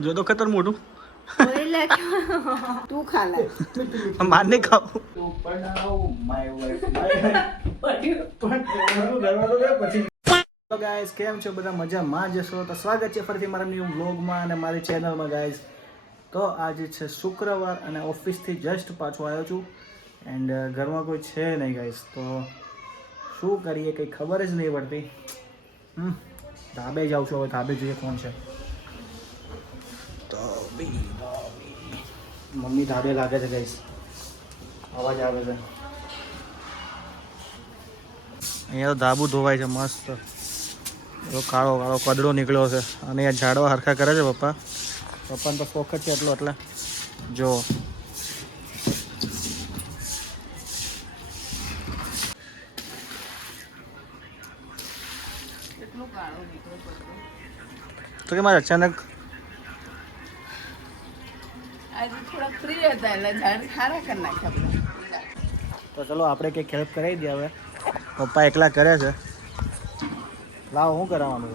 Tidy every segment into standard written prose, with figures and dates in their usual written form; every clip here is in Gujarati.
જો તો ખતર મોટું તું ખા લે માર નહીં ખાવું તો ગાઈસ કેમ છો બધા મજામાં જશો તો સ્વાગત છે ફરીથી મારા ન્યૂ વ્લોગમાં અને મારી ચેનલમાં ગાઈસ તો આજે છે શુક્રવાર અને ઓફિસથી જસ્ટ પાછો આવ્યો છું એન્ડ ઘરમાં કોઈ છે નહીં ગાઈસ તો શું કરીએ કંઈ ખબર જ નહીં પડતી ધાબે જાઉં છું હવે ધાબે જોઈએ કોણ છે તો મમ્મી ધાબે લાગે છે ગાઈસ અવાજ આવે છે અહીંયા તો ધાબુ ધોવાય છે મસ્ત એવો કાળો કાળો કદડો નીકળ્યો છે અને અહીંયા ઝાડવા હરખા કરે છે પપ્પાને તો શોખ જ છે એટલો એટલે જો તો કે મારે અચાનક તો ચલો આપણે કંઈક હેલ્પ કરાવી દઈએ હવે પપ્પા એકલા કરે છે લાવ શું કરાવવાનું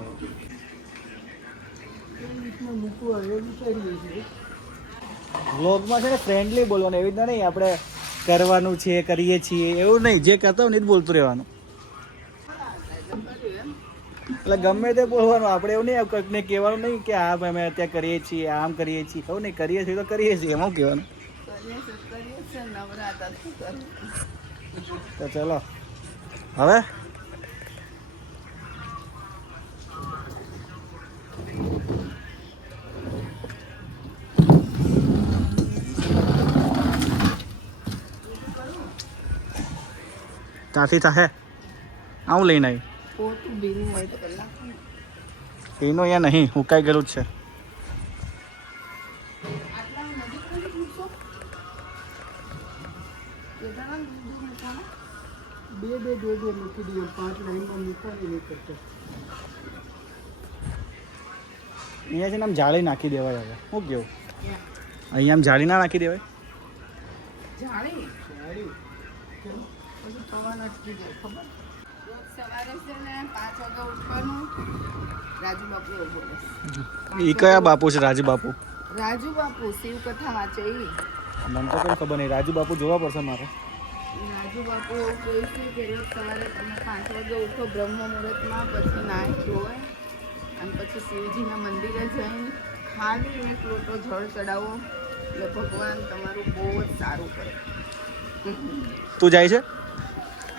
વ્લોગમાં છે ને ફ્રેન્ડલી બોલવાનું એવી રીતના નહીં આપણે કરવાનું છે કરીએ છીએ એવું નહીં જે કરતા હોય ને જ બોલતું રહેવાનું એટલે ગમે તે બોલવાનું આપણે એવું નહીં કંઈકને કહેવાનું નહીં કે હા ભાઈ અમે અત્યારે કરીએ છીએ આમ કરીએ છીએ એવું નહીં કરીએ છીએ તો કરીએ છીએ એમાં કહેવાનું તો ચલો હવે ત્યાંથી થાય આવું લઈને આવી એનો અહીંયા નહીં હુકાઈ ગયેલું જ છે અહીંયા છે ને આમ જાળી નાખી દેવાય હવે શું કેવું અહીંયા આમ જાળી ના નાખી દેવાય એ કયા બાપુ છે રાજુ બાપુ શિવ કથા વાંચે મને તો કોઈ ખબર નહીં રાજુ બાપુ જોવા પડશે મારે રાજુ બાપુ એવું કહે છે કે રોજ સવારે તમે 5 વાગે ઉઠો બ્રહ્મ મુહૂર્તમાં પછી નાહી ધોવાય અને પછી શિવજીના મંદિરે જઈને ખાલી એક લોટો જળ ચડાવો એટલે ભગવાન તમારું બહુ જ સારું કરે તું જાય છે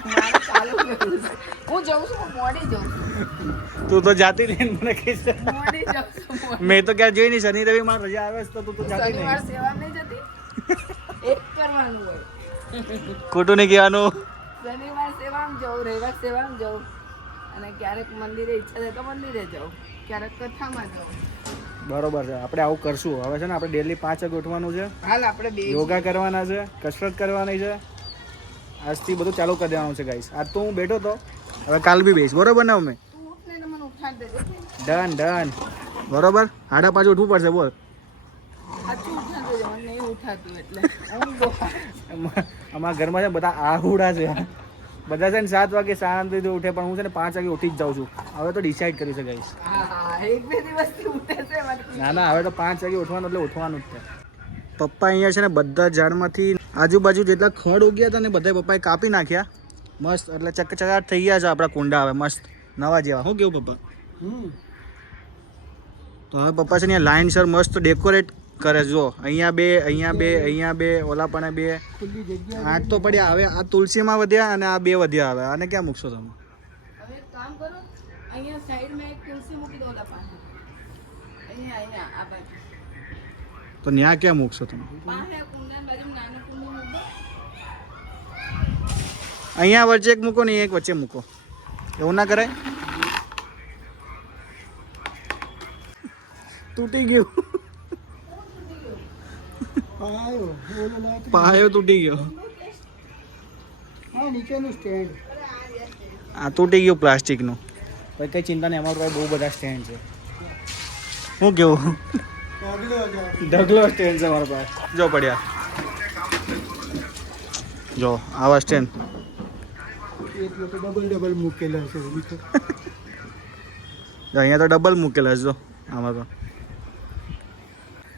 મારે ચાલુ કર્યું છે હું જાઉં છું મોડી જાઉં છું તું તો જાતી નહીં મને કહીશ મોડી જાઉં છું મેં તો ક્યાં જોઈ નહીં શનિ રવિ માં રજા આવે છે તો તું જાતી શનિવાર નહીં સેવા નહીં જતી એક કરવાનું હોય ખોટું નહીં કહેવાનું શનિવાર સેવામાં જાઉં રવિવાર સેવામાં જાઉં અને ક્યારેક મંદિરે ઈચ્છા થાય તો મંદિરે જાઉં ક્યારેક કથામાં જાઉં બરોબર છે આપણે આવું કરશું હવે છે ને આપણે ડેલી 5 વાગે ઉઠવાનું છે હાલ આપણે બે યોગા કરવાના છે કસરત કરવાની છે આજથી બધું ચાલુ કરી દેવાનું છે ગાઈસ આજ તો હું બેઠો તો હવે કાલ બી બેસ બરોબર ને અમે તું ઉઠને તો મને ઉઠાડી દેજો ડન બરોબર 5:30 ઉઠવું પડશે બોલ સાચું ઉઠાડી દેજો મને નહીં ઉઠાતું એટલે અમારા ઘરમાં છે બધા આહુડા છે બધા છે ને 7 વાગે શાંતિથી ઉઠે પણ હું છે ને 5 વાગે ઉઠી જ જાઉં છું હવે તો ડિસાઈડ કર્યું છે ગાઈસ હા એક બે દિવસથી ઉઠે છે ના હવે તો 5 વાગે ઉઠવાનું એટલે ઉઠવાનું જ છે પપ્પા અહીંયા છે ને બધા ઝાડમાંથી આજુબાજુ જેટલા ખડ ઉગ્યા હતા ને બધા પપ્પાએ કાપી નાખ્યા મસ્ત એટલે ચકચકાટ થઈ ગયા છે આપણા કુંડા હવે મસ્ત નવા જેવા શું કેવું પપ્પા તો હવે પપ્પા છે ને લાઇનસર મસ્ત ડેકોરેટ કરે જો અહીંયા બે ઓલા પણ બે 8 તો પડ્યા હવે આ તુલસીમાં વધ્યા અને આ 2 વધ્યા હવે આને ક્યાં મૂકશો તમે હવે એક કામ કરો અહીંયા સાઈડમાં એક તુલસી મૂકી દો ઓલા પાસે અહીંયા આ બાજુ તો ત્યાં ક્યાં મૂકશો તમે પાસે કુંડા બાજુ નાનું કુંડું મૂકો અહીંયા વચ્ચે એક મૂકો ને એક વચ્ચે મૂકો એવું ના કરાય તૂટી ગયું પાયો તૂટી ગયો આ તૂટી ગયું પ્લાસ્ટિકનું ભાઈ કઈ ચિંતા નહીં અમારું બહુ બધા સ્ટેન્ડ છે શું કેવું ઢગલો સ્ટેન્ડ છે મારા પાસે જો પડ્યા જો આવા સ્ટેન્ડ એટલે તો ડબલ મૂકેલા છે અહીંયા તો ડબલ મૂકેલા છે જો આમાં તો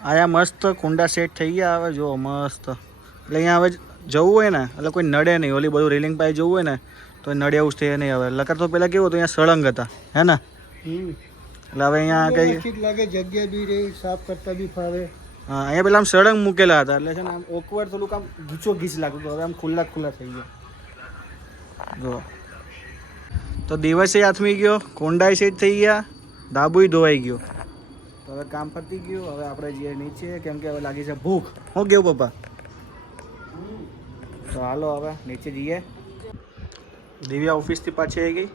આયા મસ્ત કુંડા સેટ થઈ ગયા હવે જો મસ્ત. એટલે અહીંયા હવે જવું હોય ને એટલે કોઈ નડે નહીં. ઓલી બધું રેલિંગ પાસે જવું હોય ને તો નડે એવું છે નહીં હવે. લકર તો પહેલાં કેવું હતું અહીંયા સળંગ હતા હે ને. એટલે હવે અહીંયા કંઈ વ્યવસ્થિત લાગે, જગ્યા બી રહી, સાફ કરતા બી ફાવે. હા અહીંયા પેલા આમ સળંગ મૂકેલા હતા એટલે છે ને આમ ઓકવર્ડ થોડુંક આમ ગીચો ગીચ લાગતું હતું. હવે આમ ખુલ્લા ખુલ્લા થઈ ગયા જો. તો દિવસે આથમી ગયો, કુંડાઈ સેટ થઈ ગયા, ધાબુય ધોવાઈ ગયો. તો હવે કામ પતી ગયું. હવે આપણે જઈએ નીચે કેમ કે હવે લાગી છે ભૂખ. હું ગયો પપ્પા. તો હાલો હવે નીચે જઈએ. દિવ્યા ઓફિસથી પાછી આવી ગઈ.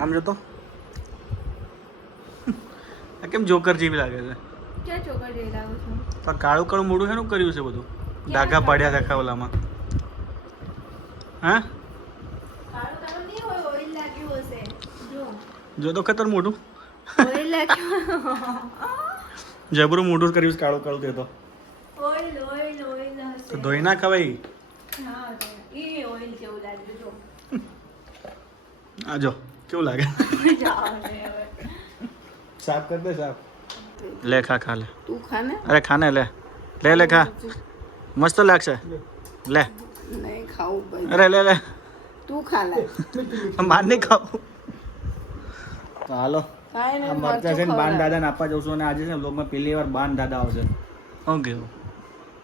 આમ જતો આ કેમ જોકર જેવી લાગે છે. ક્યાં ચોકર જઈ લાવો છો? તો કાળું કાળું મોઢું શેનું કર્યું છે બધું? ડાઘા પાડ્યા રાખા ઓલામાં. હા કાળું કાળું નહીં હોય, ઓઇલ લાગ્યું હશે. જો જો તો ખતર મોઢું ઓઇલ લાગ્યું. જબરું મોઢું કર્યું છે કાળું કાળું તે તો. ઓઇલ ઓઇલ ઓઇલ તો હશે. ધોઈ ના ખવાય. હા એ ઓઇલ જેવું લાગ્યું જો. આ જો કેવું લાગે. જાઓ ને હવે. સાફ કર દે સાફ. લે ખા લે. તું ખાને. અરે ખાને લે લે ખા. મસ્ત લાગશે લે. નહીં ખાવું ભાઈ. અરે લે તું ખા લે. માર નહીં ખાવું. તો હાલો કાંઈ આ નહીં, મરચા છે ને મરચું બાન ખવડાવ. દાદાને આપવા જઉં છું અને આજે છે ને બ્લોગમાં પહેલી વાર બાન દાદા આવશે. શું કેવું?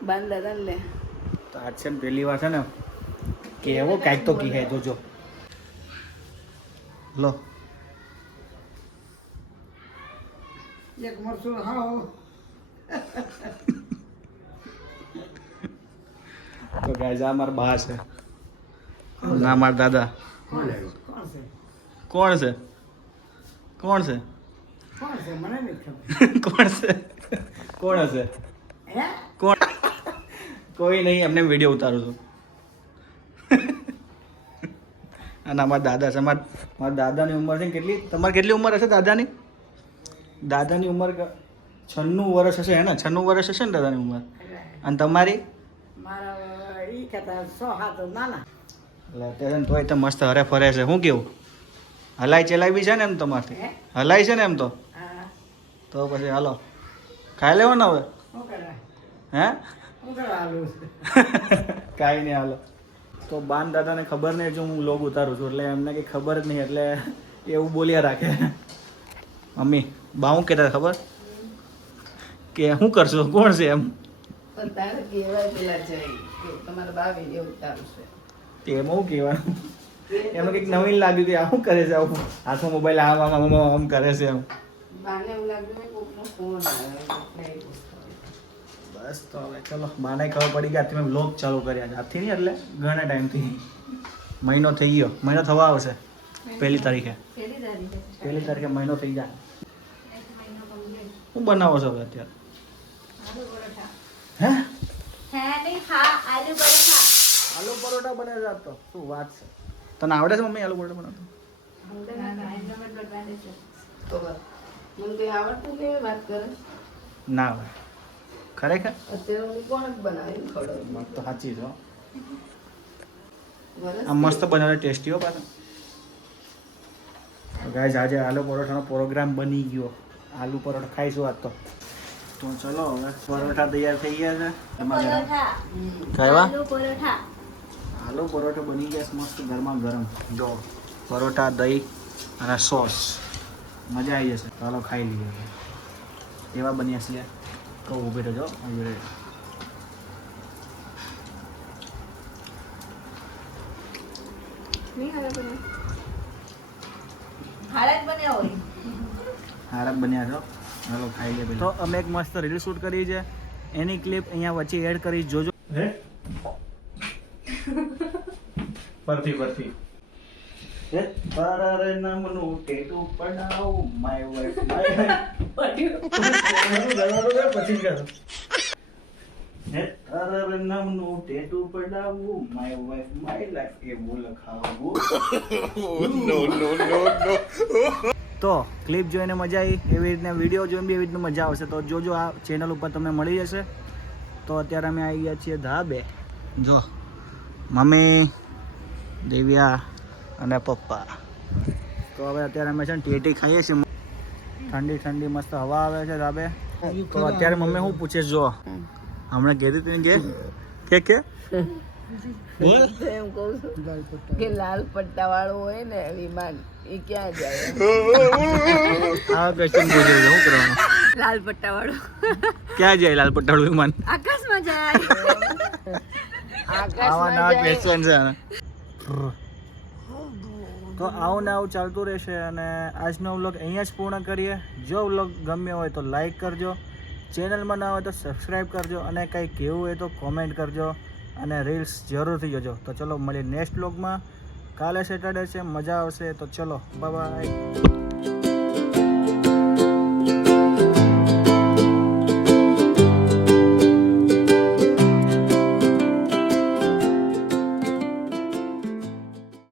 બાન દાદા લે. તો આજ છે ને પહેલી વાર છે ને કેવો કાંઈક તો કહે જોજો. લો એક મરચું હા તો ગાઈઝ આ મારા બા છે ના મારા દાદા. કોણ છે? કોણ છે કોણ છે કોણ છે? મને નથી ખબર. કોણ છે કોણ હશે હે? કોણ? કોઈ નહીં, એમને વિડીયો ઉતારું છું. અને અમારા દાદા છે. મારા દાદાની ઉંમર છે ને કેટલી? તમારી કેટલી ઉંમર હશે દાદાની? દાદાની ઉંમર 96 વર્ષ હશે હે ને? 96 વર્ષ હશે ને દાદાની ઉંમર? અને તમારી? મારા ઈ કહેતા 6 નાના. એટલે અત્યારે ને તોય તો મસ્ત હરે ફરે છે. શું કેવું? હલાઈ ચલાઈ બી છે ને એમ તમારથી? હલાઈ છે ને એમ તો? હા. તો પછી હાલો ખાઈ લેવો ને હવે. શું કરે? હે શું કરવા આલું છે? કાંઈ નહીં હાલો. તો બાન દાદાને ખબર નહીં જો હું લોગ ઉતારું છું એટલે એમને કંઈ ખબર જ નહીં એટલે એવું બોલ્યા રાખે. મમ્મી બા હું કહેતા ખબર કે શું કરશો કોણ છે એમ? પણ તારે કહેવાય પેલા જઈ કે તમારા બા વિડીયો ઉતારશે. એમાં હું કહેવાનું? એમને કંઈક નવીન લાગ્યું કે આ શું કરે છે આવું હાથમાં મોબાઈલ આમ કરે છે એમ. બાને એવું લાગ્યું કે કોકનો ફોન આવ્યો એટલે એ પૂછતો. બસ તો હવે ચલો બાને ખબર પડી કે આજથી મેં વ્લોગ ચાલુ કર્યા છે. આજથી નહીં એટલે ઘણા ટાઈમથી. મહિનો થઈ ગયો. મહિનો થવા આવશે 1 તારીખે. કેટલી તારીખે? 1 તારીખે મહિનો થઈ જાય. શું બનાવો છો હવે અત્યારે? આલુ પરોઠા. હે હે નહીં ખા આલુ પરોઠા. આલુ પરોઠા બને છે આજ તો. શું વાત છે? તને આવડે છે મમ્મી આલુ પરોઠા બનાવતા? તો બસ. મને કંઈ આવડતું કેવી વાત કરે? ના આવડે ખરેખર? અત્યારે હું કોણ જ બનાવીને ખવડાવું? વાત તો સાચી છે હો. વરસ આ મસ્ત બનાવે ટેસ્ટી હો પાછા. ગાઈઝ આજે આલુ પરોઠાનો પ્રોગ્રામ બની ગયો. આલુ પરોઠા ખાઈશું આજ તો. તો ચલો હવે પરોઠા તૈયાર થઈ ગયા છે. એમાં ખાવા આલુ પરોઠા. આલુ પરોઠા બની ગયા છે મસ્ત ગરમા ગરમ. જો પરોઠા દહીં અને સોસ મજા આવી જશે. ચાલો ખાઈ લઈએ. એવા બન્યા છે કહું ઊભી રહેજો. ઊભી રહેજો. નહીં હારા બન્યા. હારા જ બન્યા હોય. હારા બન્યા છો. ચાલો ખાઈ લઈએ. તો અમે એક મસ્ત રીલ શૂટ કરી છે એની ક્લિપ અહીંયા વચ્ચે એડ કરી જોજો. હે પરથી હે તારા નામનું ટેટુ પડાવ માય વાઇફ પછી કર. હે તારા નામનું ટેટુ પડાવું માય વાઇફ માય લાઈફ એવું લખાવું. તો ક્લિપ જોઈને મજા આવી એવી રીતના વિડીયો જોઈને બી એવી રીતના મજા આવશે. તો જોજો આ ચેનલ ઉપર તમને મળી જશે. તો અત્યારે અમે આવી ગયા છીએ ધાબે. જો મમ્મી દેવ્યા અને પપ્પા. તો હવે અત્યારે અમે છે ને ટેટી ખાઈએ છીએ. ઠંડી ઠંડી મસ્ત હવા આવે છે ધાબે તો અત્યારે મમ્મી શું પૂછે જો હમણાં કીધી તને કે બોલ એમ કહું છું કે લાલ પટ્ટા વાળું હોય ને વિમાન એ ક્યાં જાય આ ક્વેશ્ચન પૂછે છે શું કરવાનું લાલ પટ્ટા વાળું ક્યાં જાય લાલ પટ્ટાળું વિમાન આકાશમાં જાય આવા આકાશમાં નવા જાય ક્વેશ્ચન છે તો આવું ને આવું ચાલતું રહેશે અને આજનો વ્લોગ અહીંયા જ પૂર્ણ કરીએ જો વ્લોગ ગમ્યો હોય તો લાઈક કરજો ચેનલમાં ના હોય તો સબસ્ક્રાઈબ કરજો અને કંઈ કહેવું હોય તો કોમેન્ટ કરજો અને રીલ્સ જરૂરથી જોજો તો ચલો મળીએ નેક્સ્ટ વ્લોગમાં કાલે સેટરડે છે મજા આવશે તો ચલો બાય બાય